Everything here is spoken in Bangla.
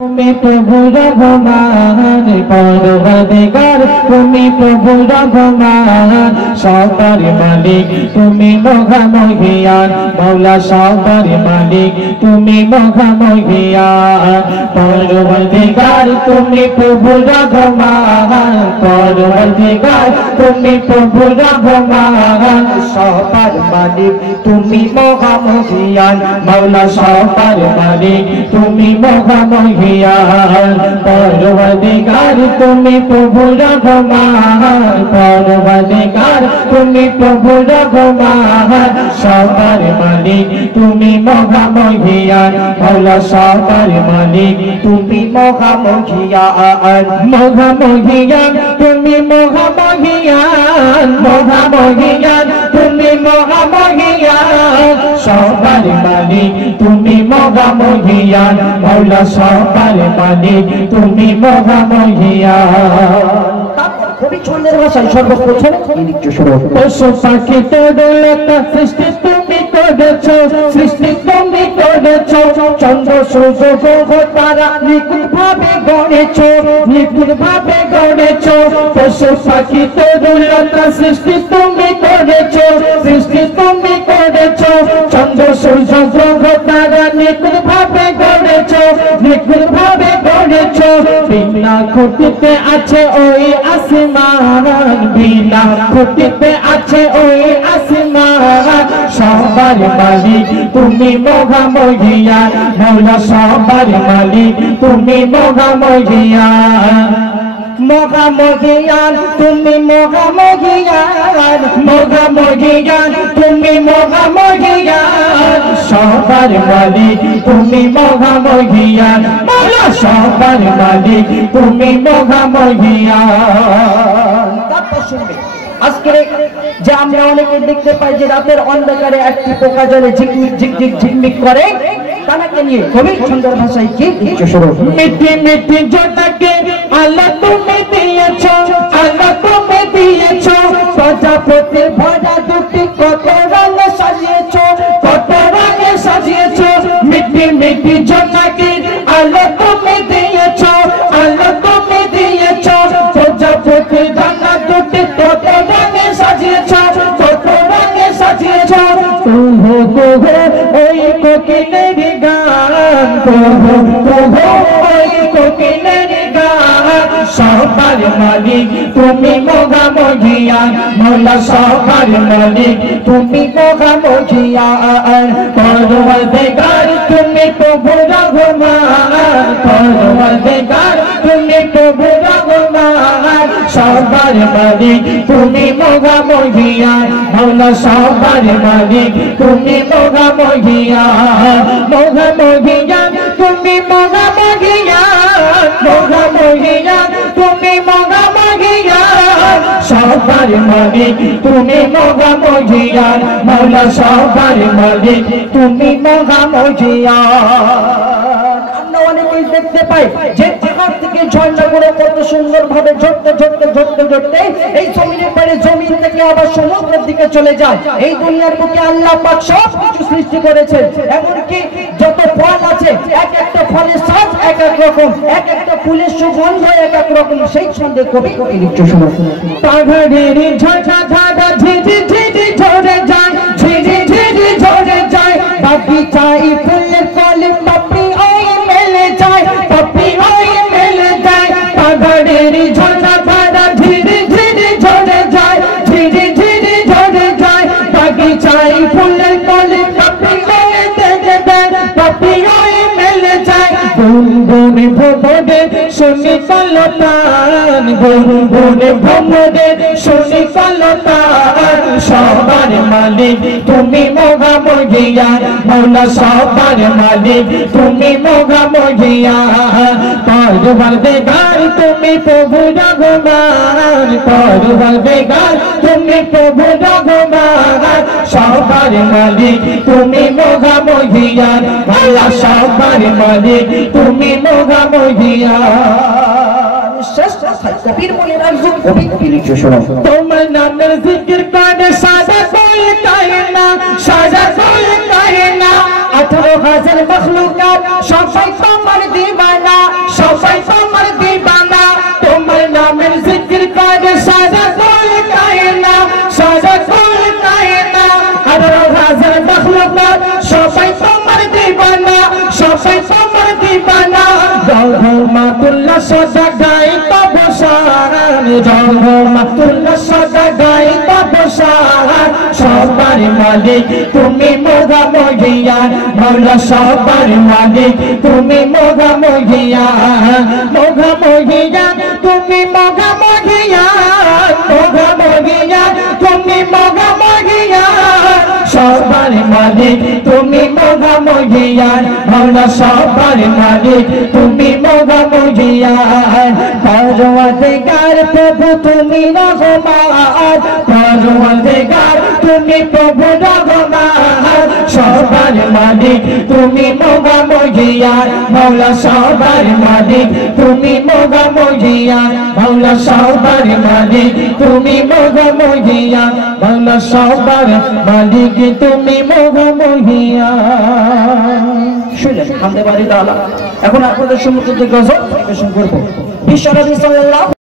তুমি প্রভু রহমান পরওয়ারদিগার, তুমি প্রভু রহমান সবার মালিক, তুমি মহামহিয়ান মাওলা সবার মালিক, তুমি মহামহিয়ান পরওয়ারদিগার, তুমি প্রভু রহমান পরওয়ারদিগার, তুমি প্রভু রহমান সবার মালিক, তুমি মহামহিয়ান মাওলা সবার মালিক, তুমি মহামহিয়ান পরওয়ারদিগার, তুমি প্রভু রহমান পরওয়ারদিগার, তুমি প্রভু রহমান সবার মালিক, তুমি মহামহিয়ান মাওলা সবার মালিক, তুমি মহামহিয়ান মহামহিয়ান, তুমি মহামহিয়ান মহামহিয়ান, তুমি মহামহিয়ান সবার মালিক, তুমি মহামহিয়ান মাওলা সবার মালিক, তুমি মহামহিয়ান। কবি ছন্দের ভাষায় সর্বপ্রথম পশু পাখি তরুলতা সৃষ্টি তুমি করেছো, সৃষ্টি তুমি করেছো, চন্দ্র সূর্য গ্রহ তারা নিখুঁত ভাবে গড়েছো, নিখুঁত ভাবে গড়েছো। পশু পাখি তরুলতা সৃষ্টি তুমি করেছো, সৃষ্টি তুমি করেছো, চন্দ্র সূর্য গ্রহ তারা নিখুঁত ভাবে গড়েছো, নিখুঁত ভাবে গড়েছো। বিনা খুঁটিতে আছে ওই আসমান, বিনা খুঁটিতে আছে ওই আসমান সবার মালিক, তুমি মহামহিয়ান মাওলা সবার মালিক, তুমি মহামহিয়ান মহামহিয়ান, তুমি মহামহিয়ান মহামহিয়ান, তুমি মহামহিয়ান সবার মালিক, তুমি মহামহিয়ান মাওলা সবার মালিক, তুমি মহামহিয়ান। তারপর শুনবে আজকে যে আমরা অনেকে দেখতে পাই যে রাতের অন্ধকারে একটি পোকা জলে ঝিকমিক ঝিকঝিক ঝিকমিক করে, তাকে নিয়ে কবি সুন্দর ভাষায় কি শুরু। মিঠি মিঠি জোনাকে আল্লাহ তুমি দিয়েছো, আল্লাহ তুমি দিয়েছো, প্রজাপতি ভরা দুটি কত রঙে সাজিয়েছো, কত রঙে সাজিয়েছো। মিঠি মিঠি জোনাকে আল্লাহ তুমি দিয়েছো, আল্লাহ তুমি দিয়েছো, প্রজাপতি ডানা দুটি কত রঙে সাজিয়েছো, কত রঙে সাজিয়েছো। কুহু কুহু ওই কোকিলের গান, কুহু কুহু ওই কোকিলের গান সবার মালিক, তুমি মহামহিয়ান মাওলা সবার মালিক, তুমি মহামহিয়ান পরওয়ারদিগার, তুমি প্রভু রহমান পরওয়ারদিগার, তুমি প্রভু রহমান সবার মালিক, তুমি মহামহিয়ান মাওলা সবার মালিক, তুমি মহামহিয়ান মহামহিয়ান, তুমি মহামহিয়ান মহামহিয়ান, তুমি মহামহিয়ান সবার মালিক, তুমি মহামহিয়ান মাওলা সবার মালিক, তুমি মহামহিয়ান। আমরা অনেকেই দেখতে পাই যে পাহাড় থেকে ঝর্ণাগুলো কত সুন্দর ভাবে ঝরতে ঝরতে ঝরতে ঝরতে এই জমিনের পরে জমিন থেকে আবার সমুদ্রের দিকে চলে যায়। এই দুনিয়ার বুকে আল্লাহ পাক সব কিছু সৃষ্টি করেছেন, এমনকি যত ফল আছে এক একটা ফলের স্বাদ এক এক রকম, এক একটা ফুলের সুগন্ধ এক এক রকম। সেই ছন্দে কবি লিখতে শুরু। পাহাড়ের ঝর্ণা ধারা ঝিঝি ঝিঝি ঝরে যায়, ঝিঝি ঝিঝি ঝরে যায়, বাগিচায় ফুলের ফল পাপড়ি ওই মেলে যায়, পাপড়ি ওই মেলে যায়। পাহাড়ের ঝর্ণা ধারা ঝিঝি ঝিঝি ঝরে যায়, ঝিঝি ঝিঝি ঝরে যায়, বাগিচায় ফুলের ফল পাপড়ি ওই মেলে যায়, পাপড়ি ওই মেলে যায়। গুনগুন ভ্রমণে শুনি কলতান, গুনগুন ভ্রমণে শুনি কলতান সবার মালিক, তুমি মহামহিয়ান মাওলা সবার মালিক, তুমি মহামহিয়ান পরওয়ারদিগার, তুমি প্রভু রহমান পরওয়ারদিগার, তুমি প্রভু রহমান সবার মালিক, তুমি মহামহিয়ান মাওলা সবার মালিক, তুমি মহামহিয়ান। শেষ কথায় কবির বলে রাখুন, কবি লিখতে শুরু। তোমার নামের জিকির করে সারা কোই কায়না, সারা কোই কায়না, 18,000 মখলুকাত সবাই তোমার দিওয়ানা। সদা গাই তব সার রহমান তুল্লা সদা গাই তব সার সবার মালিক তুমি মোগা মহিয়ান মৌলা সবার মালিক তুমি মোগা মহিয়ান মোগা মহিয়ান তুমি মোগা মহিয়ান মোগা মহিয়ান তুমি মোগা মহিয়ান সবার মালিক তুমি মোগা মহিয়ান মৌলা সবার মালিক তুমি মোগা মহিয়ান পরওয়ারদিগার প্রভু তুমি রহমান পরওয়ারদিগার তুমি প্রভু রহমান সবার মালিক তুমি মোগা মহিয়ান মৌলা সবার মালিক তুমি মোগা মহিয়ান মৌলা সবার মালিক তুমি মোগা মহিয়ান মৌলা সবার মালিক তুমি মোগা মহিয়ান। শুনলেন হামদে বাড়ি তাআলা। এখন আপনাদের সম্মুখে গজল পরিবেশন করব। বিশ্বনবী সাল্লাল্লাহু